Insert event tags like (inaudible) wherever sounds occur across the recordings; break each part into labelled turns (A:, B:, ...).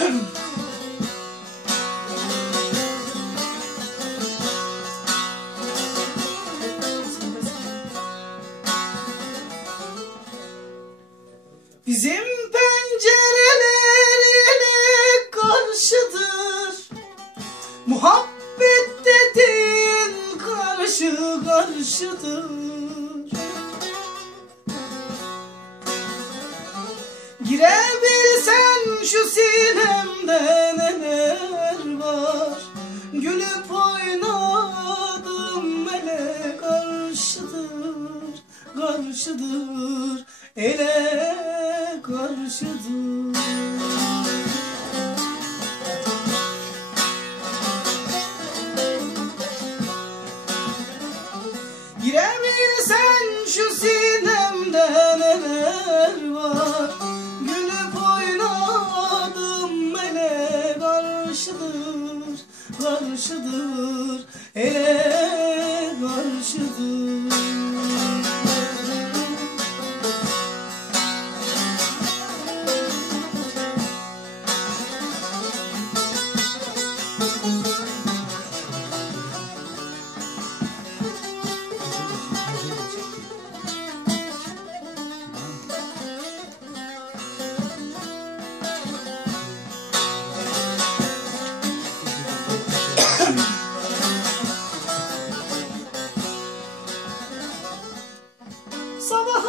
A: (clears throat) Bizim pencereleri karşıdır. Muhabbet dedin karşı karşıdır. Sinemde neler var? Gülüp oynadım ele karşıdır Karşıdır ele karşıdır. Girebilsen şu sinemde karşıdır. Ele karşıdır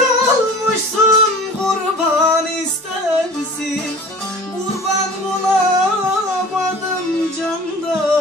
A: olmuşsun kurban istersin. Kurban bulamadım candan.